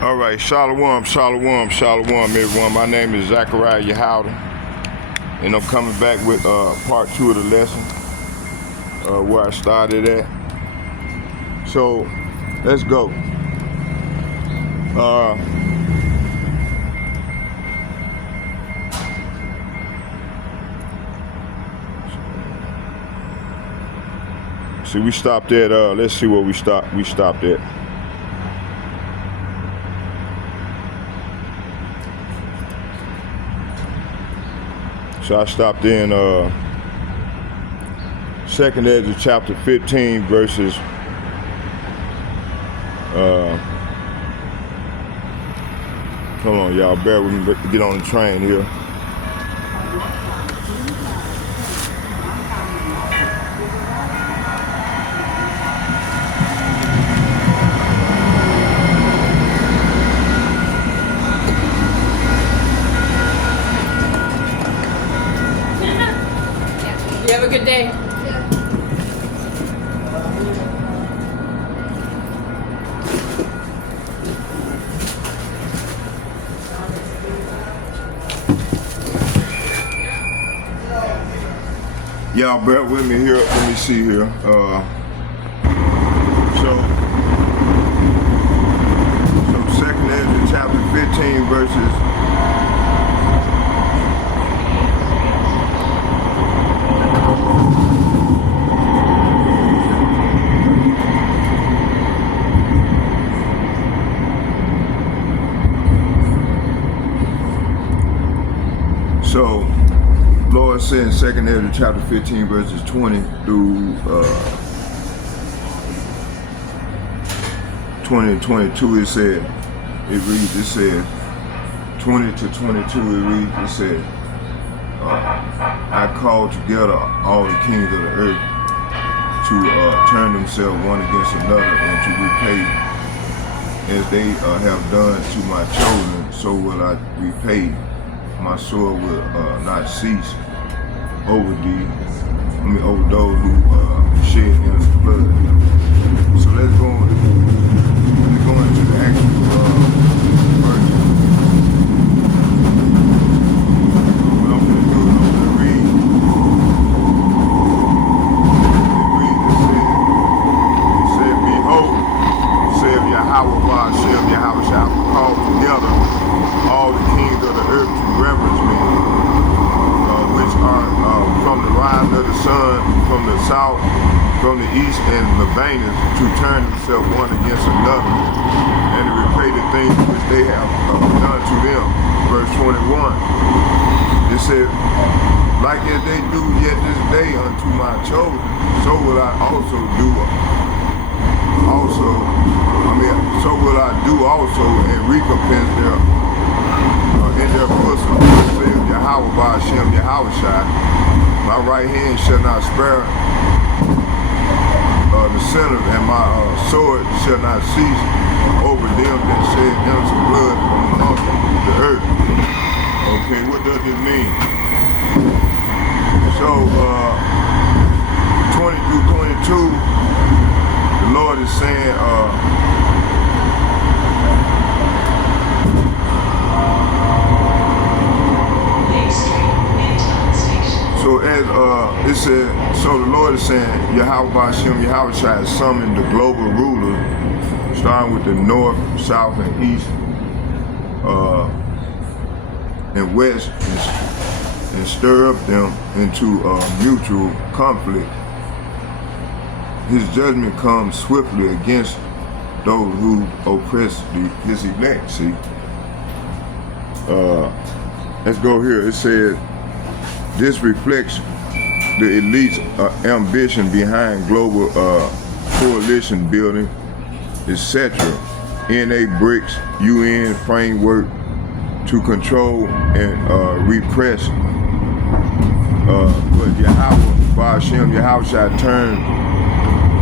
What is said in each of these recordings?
All right, shalom, shalom, shalom, everyone. My name is Zachariah Yehowda, and I'm coming back with part 2 of the lesson, where I started at. So, let's go. See, we stopped at, let's see where we stopped at. So I stopped in 2nd Ezra chapter 15 verses hold on, y'all, bear with me, get on the train here. You have a good day. Y'all bear with me here. Let me see here. So 2nd Ezra chapter 15 verses. So, Lord said in 2nd Ezra chapter 15 verses 20 through 20 and 22, it said 20 to 22, it said, I called together all the kings of the earth to turn themselves one against another and to repay as they have done to my children, so will I repay. My sword will not cease over those who shed innocent blood. So let's go into the actual verse. What I'm going to do is I'm going to read. It said, behold, saith Yahweh, saith Yahweh, shall call together all the kings of the earth to reverence me, which are from the rising of the sun, from the south, from the east, and Lebanon, to turn themselves one against another, and to repay the things which they have done to them. Verse 21, it said, like as they do yet this day unto my chosen, so will I also do and recompense their in their bosom, saith Yahweh Ba'Shem Yahushai. My right hand shall not spare the sinners, and my sword shall not cease over them that shed innocent blood from the earth. Okay, what does it mean? So, 20 through 22, the Lord is saying, so as it said, so the Lord is saying, Yahweh Ba'Shem Yahushai has summoned the global rulers, starting with the north, south, and east, and west, and stir up them into mutual conflict. His judgment comes swiftly against those who oppress his elect. See, let's go here. It said, this reflects the elite's ambition behind global coalition building, etc. NA BRICS, UN framework to control and repress. But Yahweh Ba'Shem Yahushai turned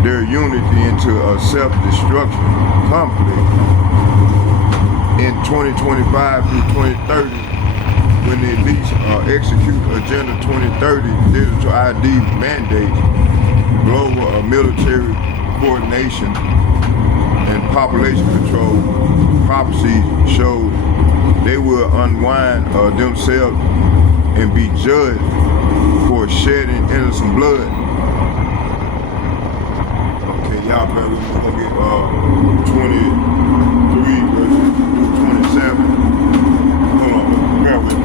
their unity into a self-destruction conflict in 2025 through 2030. When the elites execute Agenda 2030 digital ID mandate, global military coordination and population control prophecy showed they will unwind themselves and be judged for shedding innocent blood. Okay, y'all better look at 23 verses through 27. Hold on, bear with me.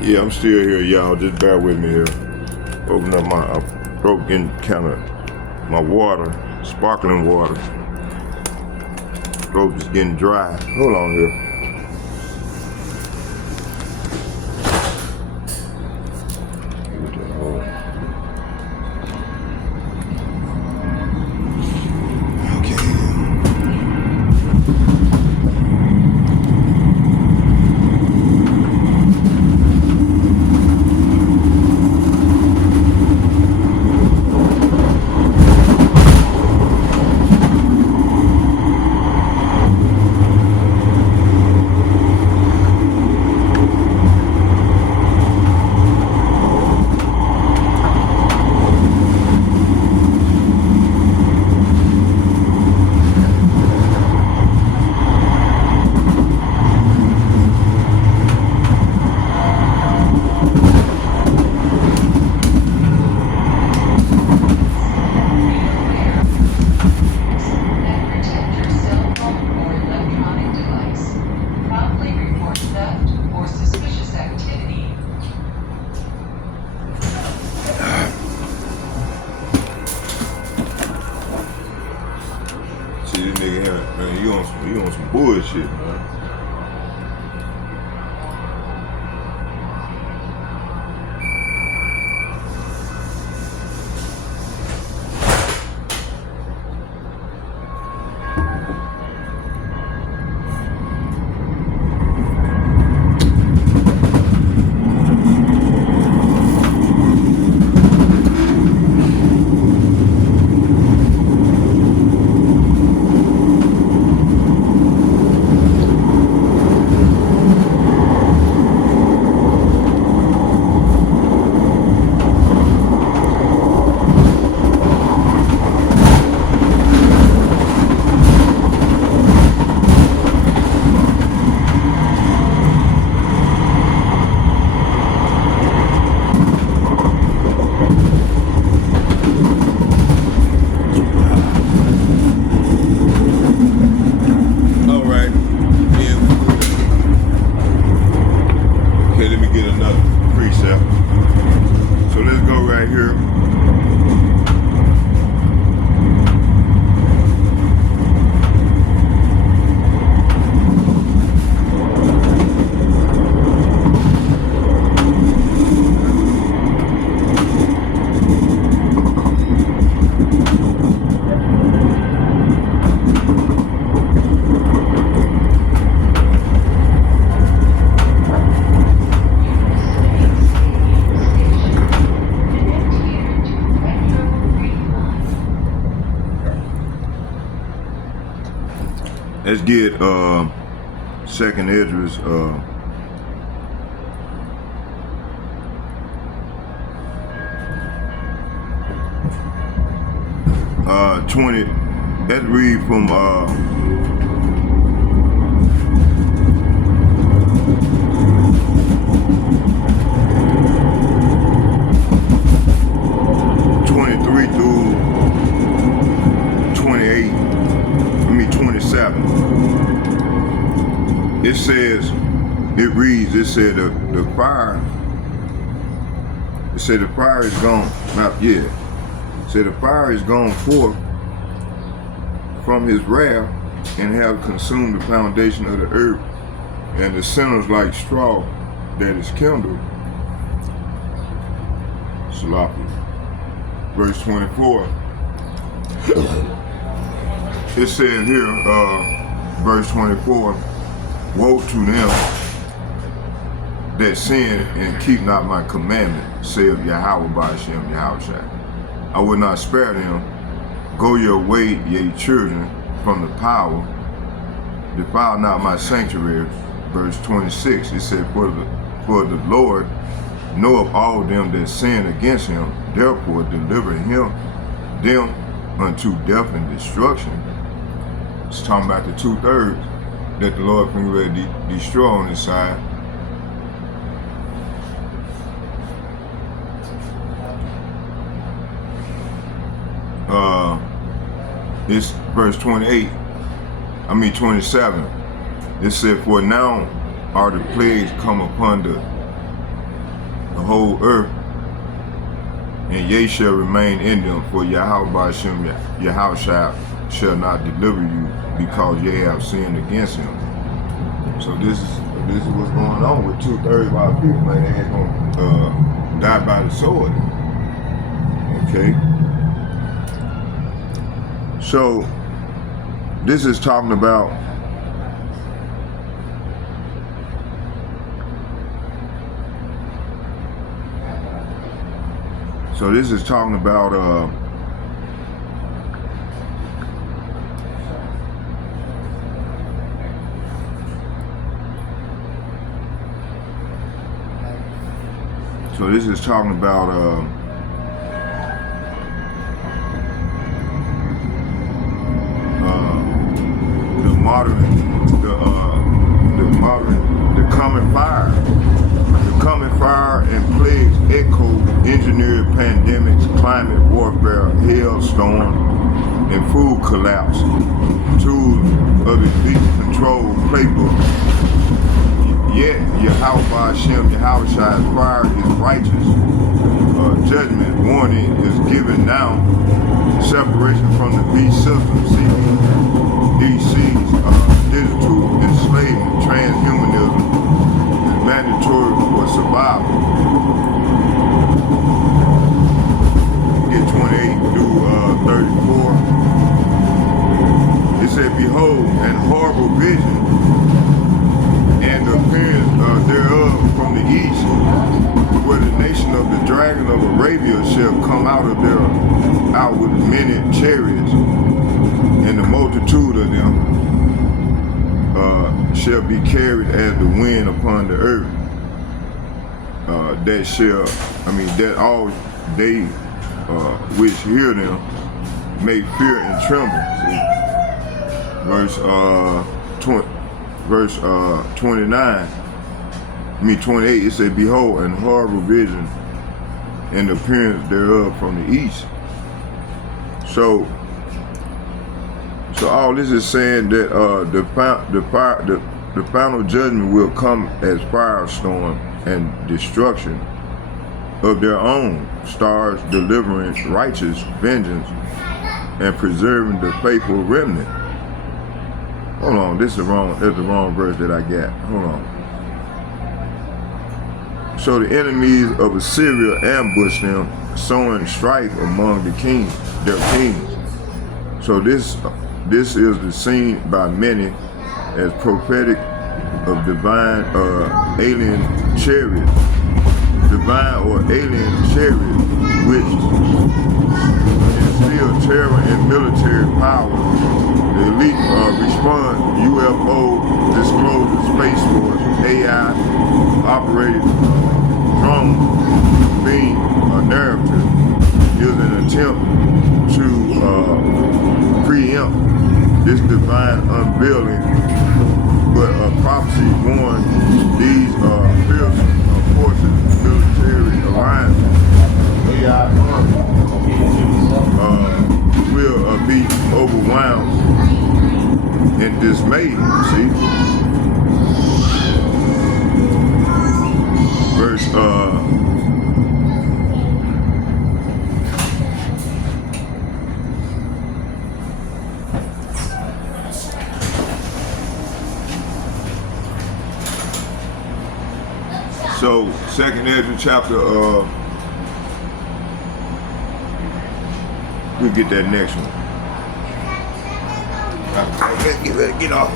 Yeah, I'm still here, y'all. Just bear with me here. Open up my throat, in kind of my water, sparkling water. Throat is getting dry. Hold on here. You on some bullshit, man. Let's get Second Esdras 20. Let's read from it says, it reads, it said the fire, it said the fire is gone, it said the fire is gone forth from his wrath and have consumed the foundation of the earth, and the sinners like straw that is kindled. Salafi. Verse 24. It said here, verse 24, woe to them that sin and keep not my commandment, saith Yahweh Ba'ashem Yahushua. I will not spare them. Go your way, ye children, from the power. Defile not my sanctuary. Verse 26, it said, for the Lord knoweth all them that sin against him, therefore deliver them unto death and destruction. It's talking about the 2/3 that the Lord can ready to destroy on his side. It's verse 27. It said, for now are the plagues come upon the whole earth, and ye shall remain in them, for Yahweh Ba'ashem Yahushua shall not deliver you, because ye have sinned against him. So this is what's going on with 2/3 of our people, man. They ain't gonna die by the sword. Okay. So this is talking about the coming fire and plagues, echo, engineered pandemics, climate warfare, hailstorm, and food collapse, tools of the elite control playbook. Yet Yahweh Ba'ashem Yahushua's fire is righteous. Judgment warning is given now. Separation from the beast system, DC's digital enslavement, transhumanism is mandatory for survival. Get 28 through 34. It said, behold, an horrible vision, and the appearance thereof from the east, where the nation of the dragon of Arabia shall come out with many chariots, and the multitude of them shall be carried as the wind upon the earth. That all they which hear them may fear and tremble. See? Verse 28, it said, behold, an horrible vision, and the appearance thereof from the east. So all this is saying that the final judgment will come as firestorm and destruction of their own, stars delivering righteous vengeance and preserving the faithful remnant. Hold on, that's the wrong verse that I got. Hold on. So the enemies of Assyria ambushed them, sowing strife among their kings. So this is the scene by many as prophetic of divine alien chariots. Divine or alien chariots, which instill terror and military power. The elite respond UFO, disclosure, Space Force, AI, operated drone being a narrative is an attempt to preempt this divine unveiling, but prophecy warned these fierce forces, military alliances, AI will be overwhelmed and dismayed, see? verse so Second Ezra chapter we'll get that next one. Let's get off.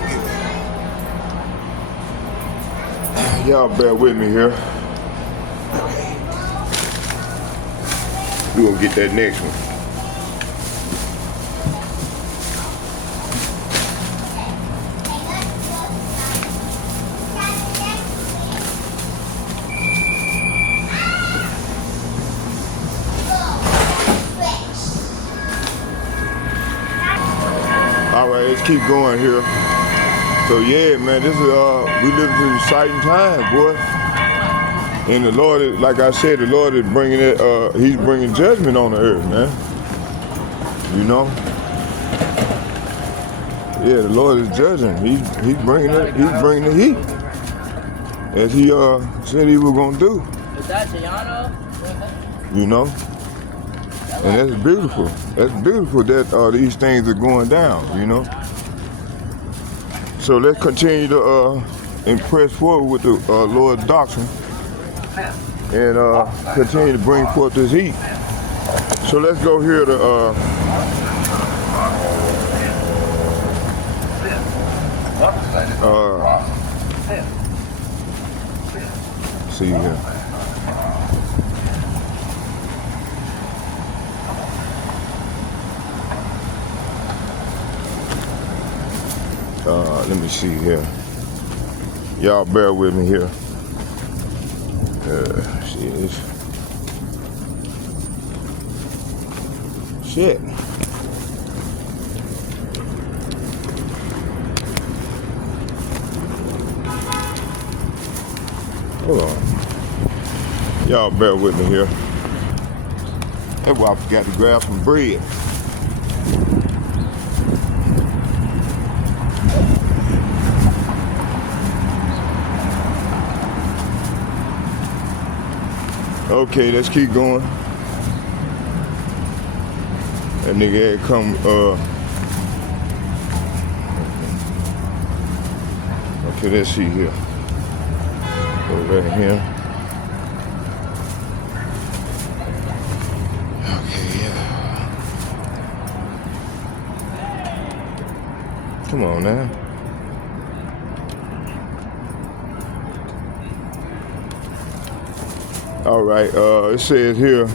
Y'all bear with me here. We're gonna get that next one. All right, let's keep going here. So yeah, man, this is we live in exciting times, boy. And the Lord is, like I said, the Lord is bringing it. He's bringing judgment on the earth, man. You know. Yeah, the Lord is judging. He's bringing it. He's bringing the heat, as He said He was gonna do. Is that Giano? You know. And that's beautiful. That's beautiful that these things are going down, you know. So let's continue to press forward with the Lord's doctrine and continue to bring forth this heat. So let's go here to see here. Let me see here. Y'all bear with me here. See this. Shit. Hold on. Y'all bear with me here. That's why I forgot to grab some bread. Okay, let's keep going. That nigga had come, okay, let's see here. Go right here. Okay, yeah. Come on now. All right, it says here,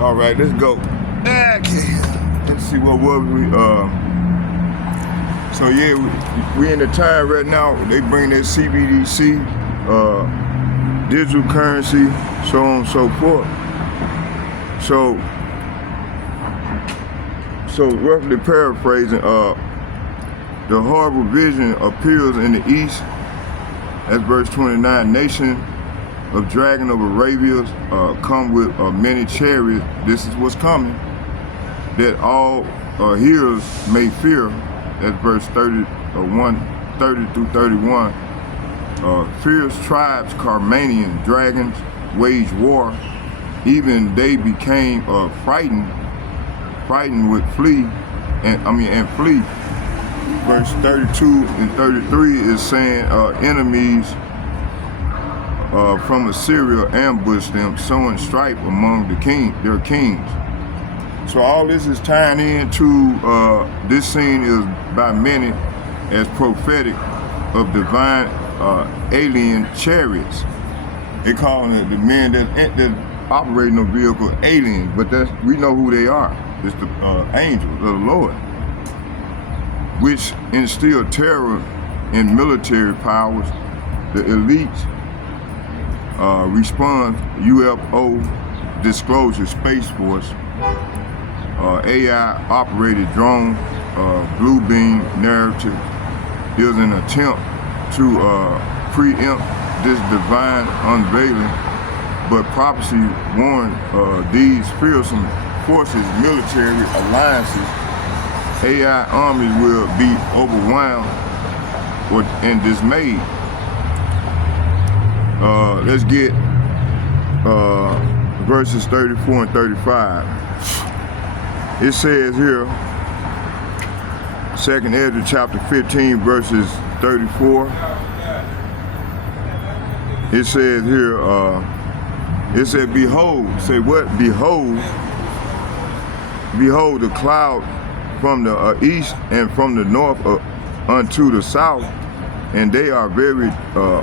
all right, let's go. Okay. Let's see what was we. So yeah, we in the time right now. They bring that CBDC, digital currency, so on and so forth. So roughly paraphrasing, the horrible vision appears in the east. That's verse 29. Nation of dragon of Arabia come with many chariots. This is what's coming. That all hearers may fear. That's verse 30 through 31. Fierce tribes, Carmanian dragons, wage war. Even they became frightened with flee, and flee. Verse 32 and 33 is saying enemies from Assyria ambushed them, sowing strife among their kings. So all this is tying into, this scene is by many as prophetic of divine alien chariots. They call it the men that operating the vehicle aliens, but we know who they are. It's the angels of the Lord, which instill terror in military powers. The elites respond UFO disclosure Space Force, AI operated drone, blue beam narrative is an attempt to preempt this divine unveiling, but prophecy warned these fearsome forces, military alliances, AI armies will be overwhelmed and dismayed. Let's get verses 34 and 35. It says here, 2nd Ezra chapter 15 verses 34. It says here, it said, behold, say what? Behold the cloud from the east and from the north unto the south, and they are very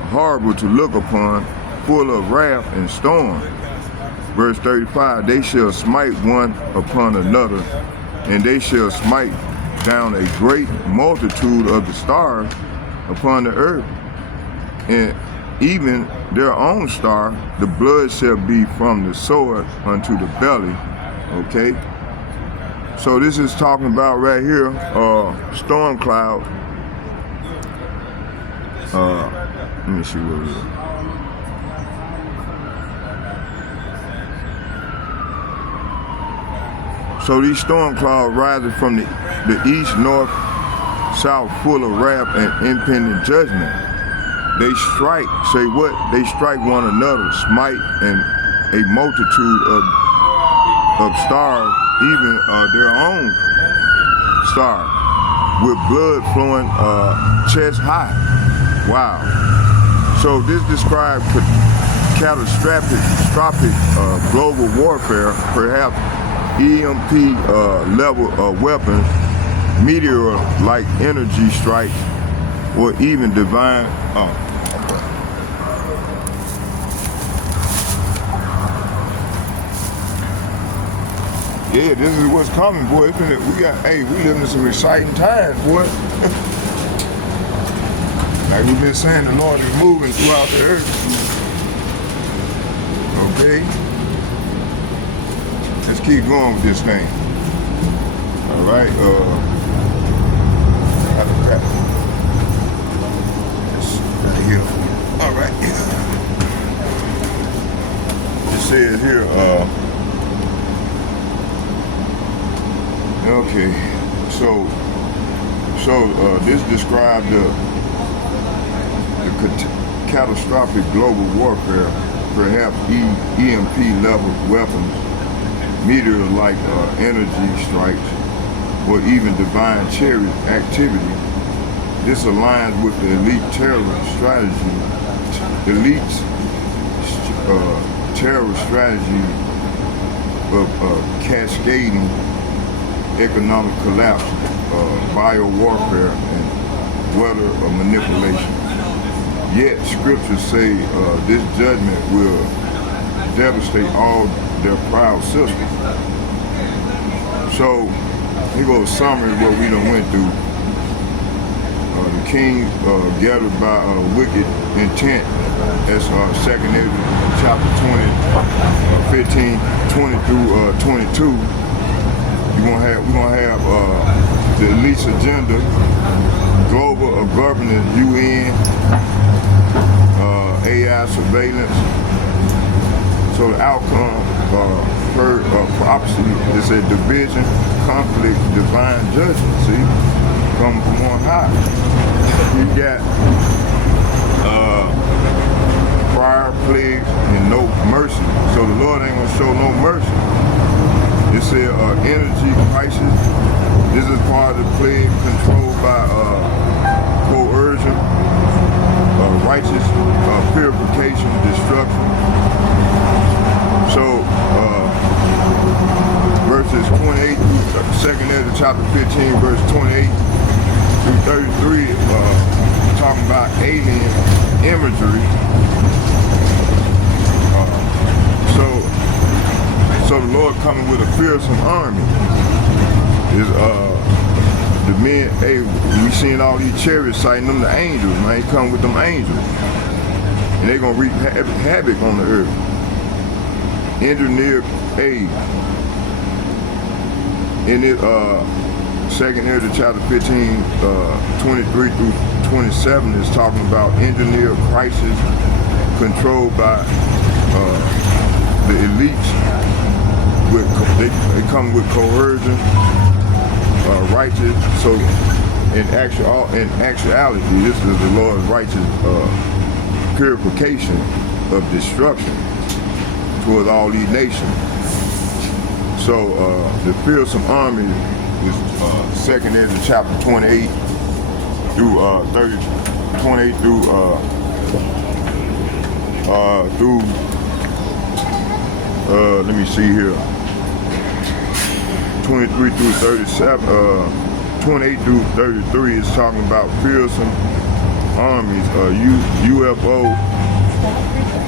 horrible to look upon, full of wrath and storm. Verse 35, they shall smite one upon another, and they shall smite down a great multitude of the stars upon the earth, and even their own star, the blood shall be from the sword unto the belly. Okay? So this is talking about right here, storm cloud. Let me see what it is. So these storm clouds rising from the east, north, south, full of wrath and impending judgment. They strike, say what? They strike one another, smite and a multitude of stars, even their own star, with blood flowing chest high. Wow. So this describes catastrophic global warfare, perhaps EMP level of weapons, meteor-like energy strikes, or even divine. Yeah, this is what's coming, boy. We living in some exciting times, boy. Like we've been saying, the Lord is moving throughout the earth. Okay? Let's keep going with this thing. All right. Here. All right. It says here. Okay. So this describes the catastrophic global warfare, perhaps EMP level weapons, meteor-like energy strikes, or even divine chariot activity. This aligns with the elite terror strategy, terror strategy of cascading economic collapse, bio-warfare, and weather manipulation. Yet scriptures say this judgment will devastate all their proud systems. So here goes a summary of what we done went through. The kings gathered by wicked intent. That's 2nd Ezra chapter 20, 15, 20 through 22. We're gonna have the elite's agenda, global governance, UN, AI surveillance. So the outcome per prophecy is a division, conflict, divine judgment. See, from on high. You got prior plagues and no mercy. So the Lord ain't gonna show no mercy. It said energy crisis. This is part of the plague controlled by coercion, righteous purification, destruction. So verses 28 through 2nd Ezra chapter 15, verse 28 through 33, talking about alien imagery. So the Lord coming with a fearsome army. Is the men, hey, we seen all these chariots sighting them, the angels, man. They come with them angels. And they gonna wreak havoc on the earth. Engineer aid. In it, 2nd Ezra chapter 15, 23 through 27 is talking about engineer crisis controlled by the elites. They come with coercion, righteous. So in actuality, this is the Lord's righteous purification of destruction towards all these nations. So the fearsome army is 2nd Ezra chapter 28 through 28 through let me see here. 23 through 37, 28 through 33 is talking about fearsome armies, UFO,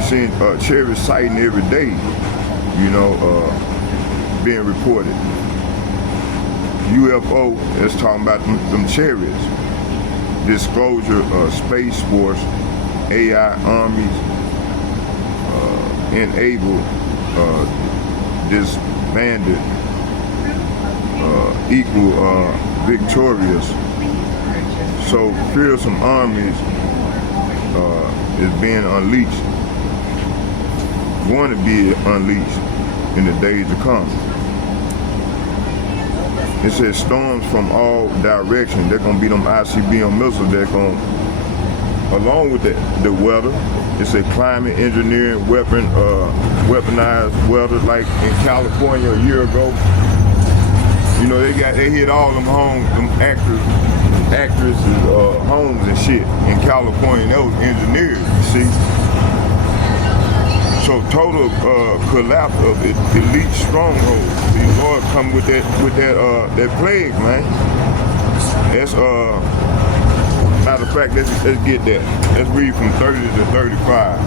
seeing chariots sighting every day, you know, being reported. UFO is talking about them chariots. Disclosure, Space Force, AI armies, enable, disbanded, equal victorious. So fearsome armies is being unleashed, going to be unleashed in the days to come. It says storms from all directions. They're gonna be them ICBM missiles. They're gonna, along with the weather. It said climate engineering weaponized weather, like in California a year ago. You know, they hit all them homes, them actresses, homes and shit in California. That was engineered, you see. So total collapse of elite strongholds. The Lord come with that plague, man. That's matter of fact, let's get that. Let's read from 30 to 35.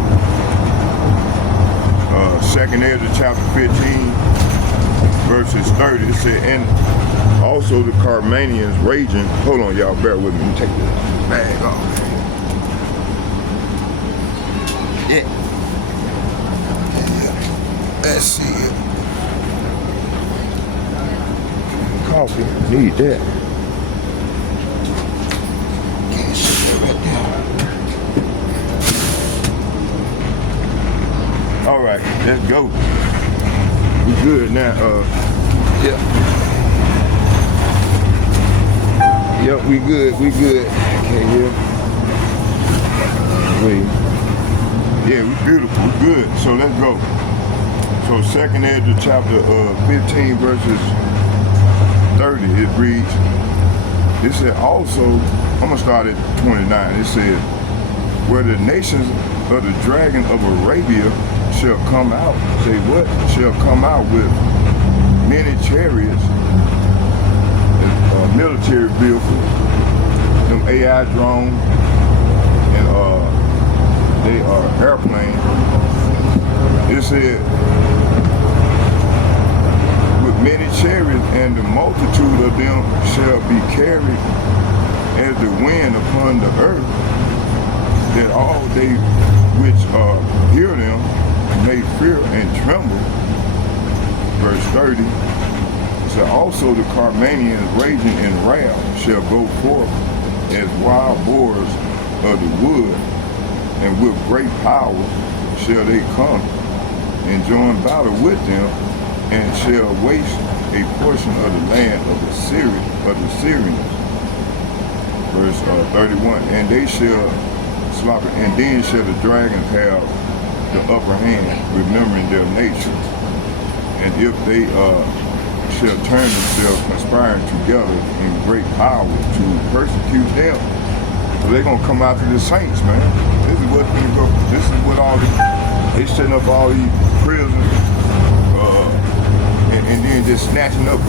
2nd Ezra chapter 15. Verses 30, it said, and also the Carmanians raging. Hold on, y'all, bear with me. Let me take this bag off. Yeah. Let's see it. Coffee, need that. Can't see that right there. All right, let's go. We good now, yeah. Yep, we good. Okay, yeah. Wait. Yeah, we beautiful, we good. So let's go. So 2nd Ezra chapter 15 verses 30, it reads, it said also, I'm gonna start at 29, it said, where the nations of the dragon of Arabia shall come out. Say what? Shall come out with many chariots, military vehicles, them AI drones, and they are airplanes. It said with many chariots, and the multitude of them shall be carried as the wind upon the earth, that all they which hear them may fear and tremble. Verse 30, so also the Carmanians raging in wrath shall go forth as wild boars of the wood, and with great power shall they come and join battle with them, and shall waste a portion of the land of the Syrians. Verse 31, and they shall slaughter, and then shall the dragons have the upper hand, remembering their nature. And if they shall turn themselves conspiring together in great power to persecute them. So they're gonna come after the saints, man. This is what's gonna go. This is what they setting up all these prisons, and then just snatching up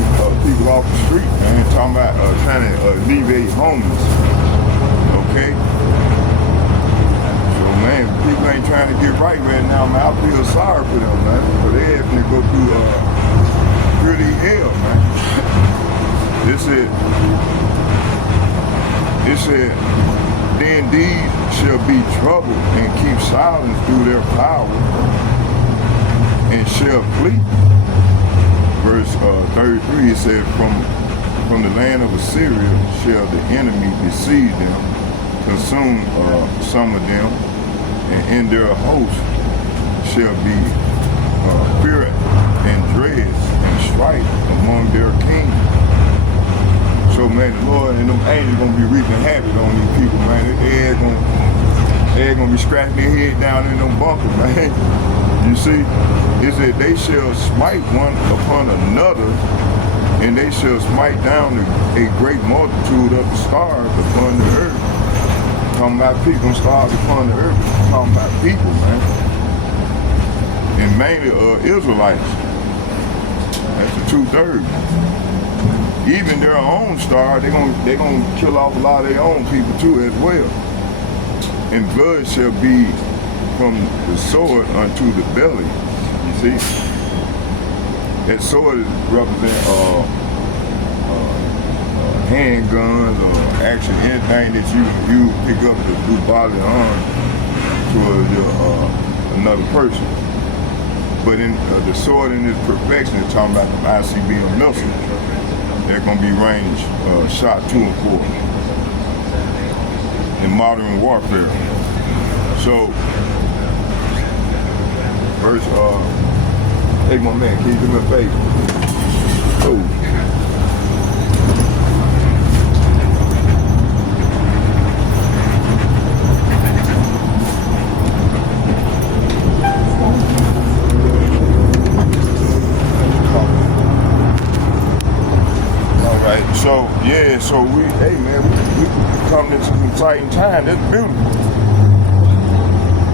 people off the street, man. Talking about trying to alleviate homeless. Okay. So man, people ain't trying to get right now, man. I feel sorry for them, man. But they having to go through pretty hell, man. It said, then these shall be troubled and keep silence through their power and shall flee. Verse 33, it said, from the land of Assyria shall the enemy besiege them, consume some of them, and in their host shall be fear and dread and strife among their kings. So man, the Lord and them angels gonna be reaping havoc on these people, man. They're gonna be scratching their head down in them bunkers, man. You see, it said they shall smite one upon another, and they shall smite down a great multitude of the stars upon the earth. Talking about people and stars upon the earth. Talking about people, man. And mainly Israelites. That's the 2/3. Even their own star, they're gonna kill off a lot of their own people too as well. And blood shall be from the sword unto the belly. You see, that sword represent handguns or actually anything that you pick up to do bodily harm to another person. But in the sword in its perfection is talking about the ICBM missiles. They're going to be range shot 2 and 4 in modern warfare. So, verse, hey my man, can you do me a favor? Oh. So yeah, so we coming into some exciting time. That's beautiful.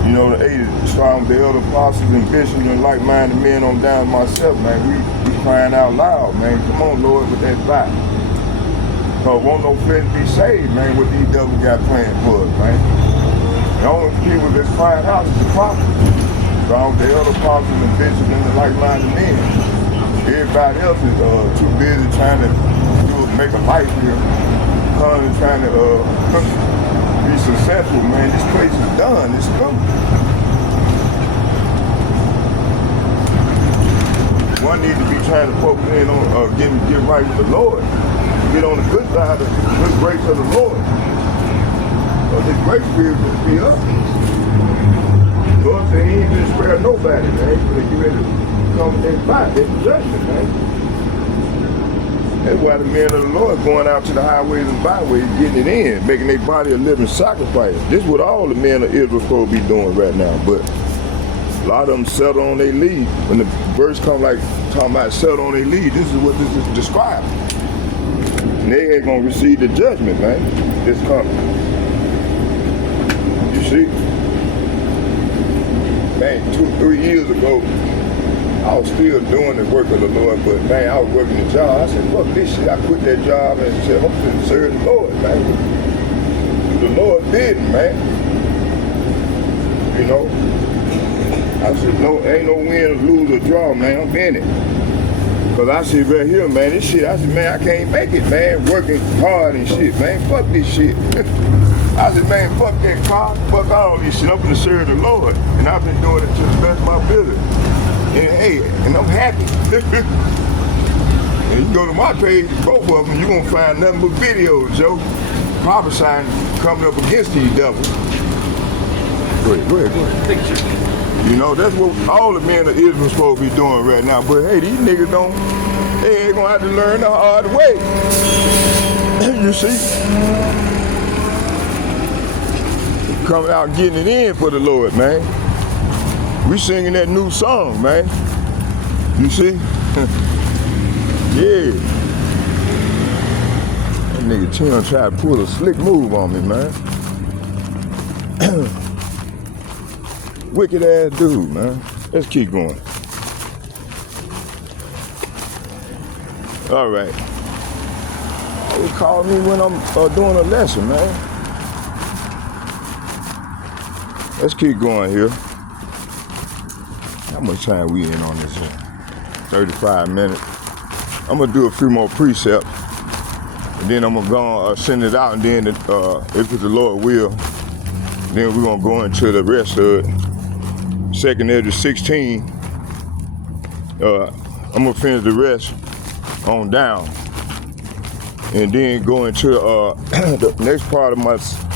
You know, the strong, the elder apostles and bishops and like-minded men on down to myself, man. We crying out loud, man. Come on, Lord, with that fight. Cause won't no flesh be saved, man. What these devils got planned for us, man. The only people that's crying out is the prophets. Strong, the elder apostles and bishops and the like-minded men. Everybody else is too busy trying to make a life here, trying to be successful, man. This place is done. It's through. One needs to be trying to focus in on get right with the Lord, get on the good side of the good grace of the Lord. His grace will just be up. Lord said He ain't gonna spare nobody, man. But you ready to come and fight that judgment, man. That's why the men of the Lord going out to the highways and byways, getting it in, making their body a living sacrifice. This is what all the men of Israel supposed to be doing right now. But a lot of them settle on their lead. When the verse come like talking about settle on their lead, this is what this is described. And they ain't gonna receive the judgment, man. It's coming. You see? Man, 2-3 years ago, I was still doing the work of the Lord, but man, I was working the job. I said, fuck this shit. I quit that job and said, I'm going to serve the Lord, man. The Lord bidding, man. You know? I said, no, ain't no win, lose, or draw, man. I'm in it. Cause I said right here, man, this shit, I said, man, I can't make it, man. Working hard and shit, man. Fuck this shit. I said, man, fuck that car. Fuck all this shit. I'm going to serve the Lord. And I've been doing it to the best of my ability. And hey, and I'm happy. And you can go to my page, both of them, you're going to find nothing but videos, Joe, prophesying coming up against these devils. Go ahead. You know, that's what all the men of Israel are supposed to be doing right now. But hey, these niggas they ain't going to have to learn the hard way. You see? Coming out and getting it in for the Lord, man. We singing that new song, man. You see? Yeah. That nigga Tim tried to pull a slick move on me, man. Wicked ass dude, man. Let's keep going. All right. They call me when I'm doing a lesson, man. Let's keep going here. How much time we in on this here? 35 minutes. I'm gonna do a few more precepts, and then I'm gonna go send it out, and then if it's the Lord will, then we're gonna go into the rest of it. 2nd Ezra 16. I'm gonna finish the rest on down, and then go into the next part of my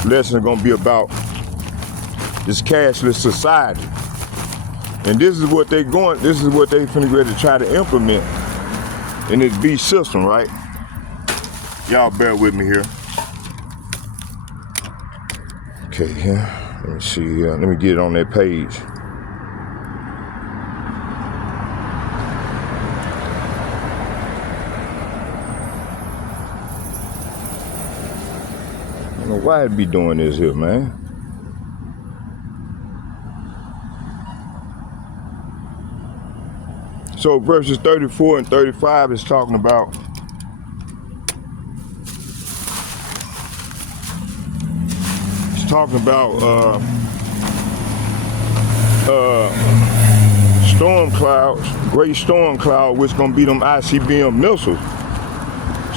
lesson is gonna be about this cashless society. And this is what they finna ready to try to implement in this beast system, right? Y'all bear with me here. Okay, yeah. Let me see. Let me get it on that page. I don't know why it be doing this here, man. So verses 34 and 35 is talking about storm clouds, great storm cloud, which gonna be them ICBM missiles.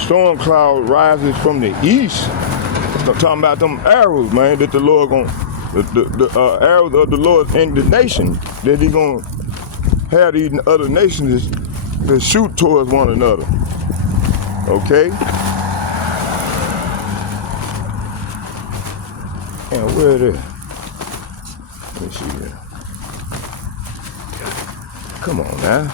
Storm cloud rises from the east. I'm talking about them arrows, man, that the Lord gonna, the arrows of the Lord and the nation, that he gonna have these other nations to shoot towards one another. Okay? And where it is? Let me see here. Come on now.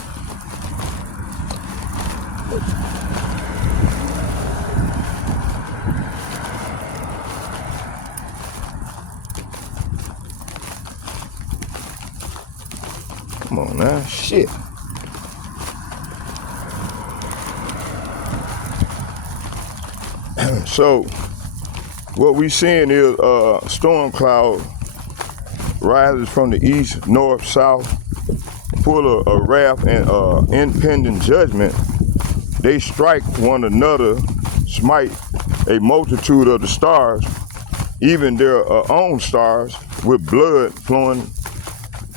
Come on now, shit. So, what we seeing is storm cloud rises from the east, north, south, full of wrath and impending judgment. They strike one another, smite a multitude of the stars, even their own stars, with blood flowing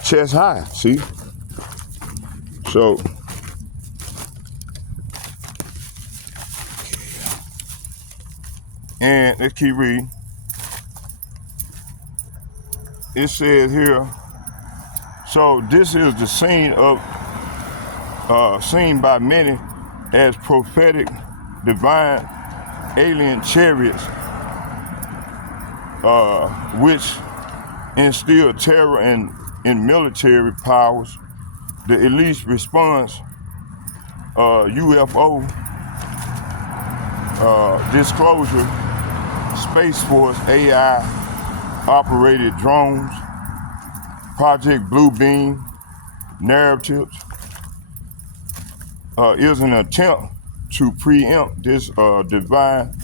chest high. See? So, and let's keep reading. It says here, so this is the scene of, seen by many as prophetic, divine, alien chariots, which instill terror in military powers. The elite response, UFO disclosure, Space Force AI operated drones, Project Blue Beam narratives is an attempt to preempt this divine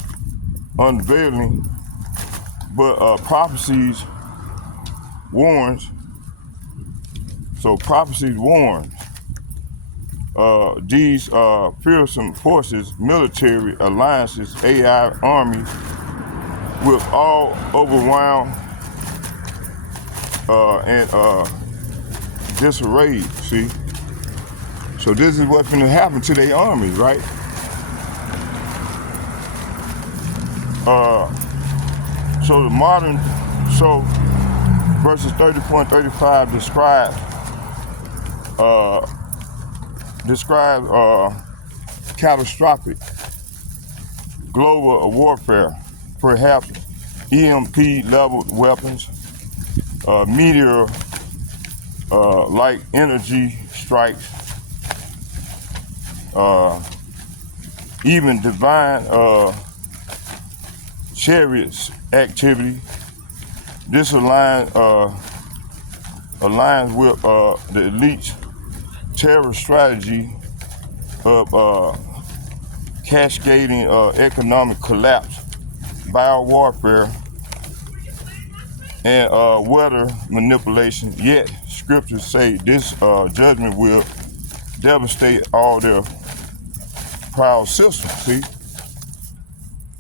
unveiling, but prophecies warns. So prophecies warn these fearsome forces, military alliances, AI armies will all overwhelm and disarray, see? So this is what's going to happen to their armies, right? So the modern, verses 34 and 35 describe catastrophic global warfare, perhaps EMP-level weapons, meteor like energy strikes, even divine chariots activity. This aligns with the elite's terror strategy of cascading economic collapse, biowarfare, and weather manipulation. Yet scriptures say this judgment will devastate all their proud systems. See,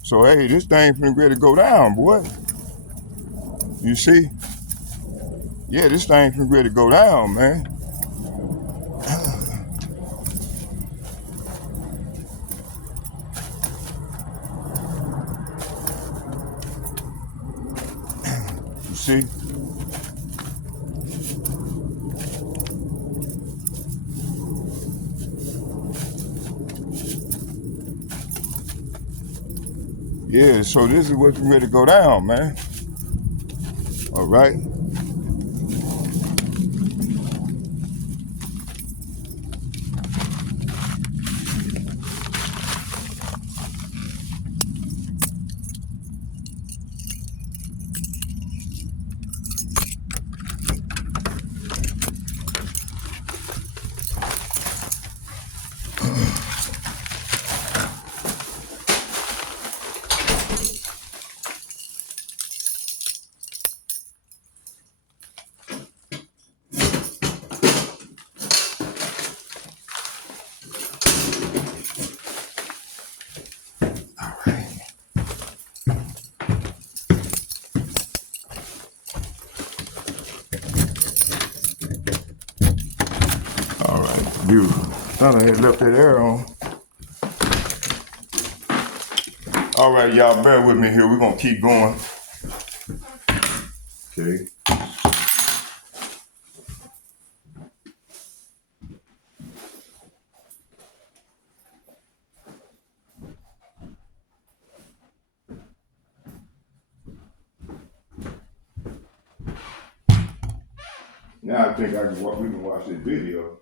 so hey, this thing finna ready to go down, boy. You see, yeah, this thing finna ready to go down, man. You see. Yeah, so this is what's ready to go down, man. All right. All right, beautiful. Thought I had left that air on. All right, y'all, bear with me here. We're gonna keep going. Okay. Now I think we can watch this video.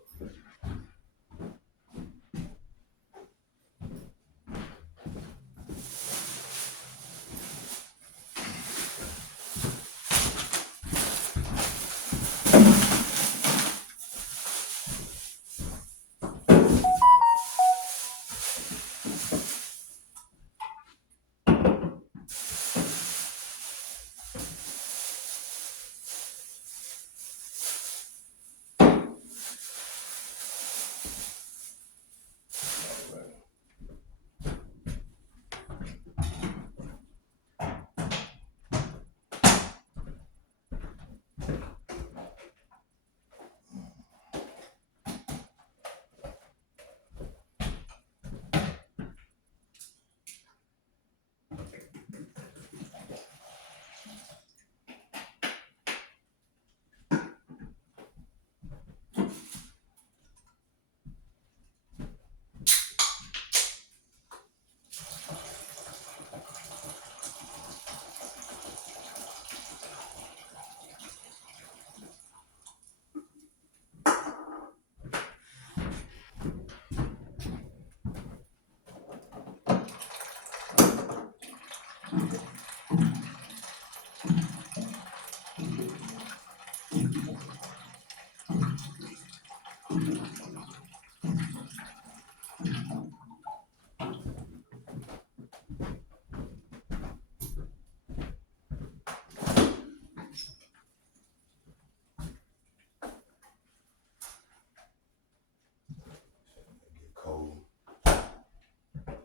Cold.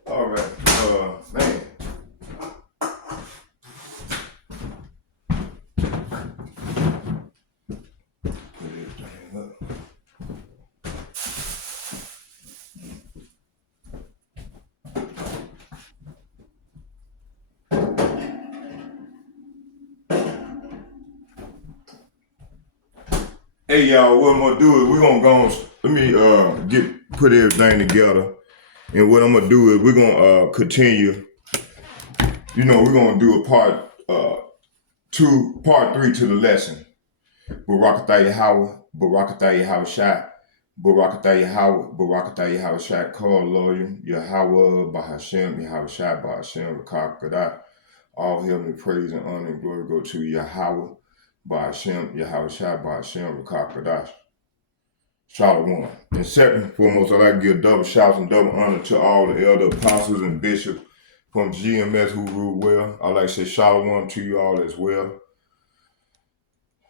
All right, man. Put everything up. Hey y'all, what I'm gonna do is we're gonna go on, let me put everything together. And what I'm gonna do is we're gonna continue. You know, we're gonna do a part 3 to the lesson. Barakatah Yahweh, Barakatah Yahweh Shai, Barakatah Yahweh, Barakatah Yahweh Shai, call lawyer, Yahweh, Bahashem, Yahweh Shai, Bahashem, Rakak Gadah. All heavenly praise and honor and glory go to Yahweh, Bahashem, Yahweh Shai, Bahashem, Rakak Gadah. Shalom. And second, foremost, I'd like to give double shouts and double honor to all the elder apostles and bishops from GMS who rule well. I'd like to say shalom to you all as well.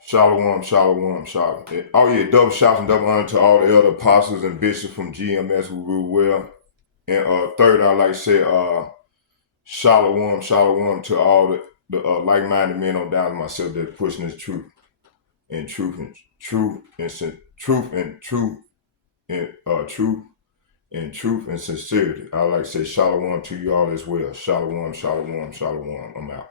Shalom, shalom, shalom. Oh yeah, double shouts and double honor to all the elder apostles and bishops from GMS who rule well. And third, I like to say shalom, shalom to all the like-minded men on down to myself that pushing this truth and truth and truth and truth and truth and truth and truth and sincerity. I like to say shalom to you all as well. Shalom, shalom, shalom. I'm out.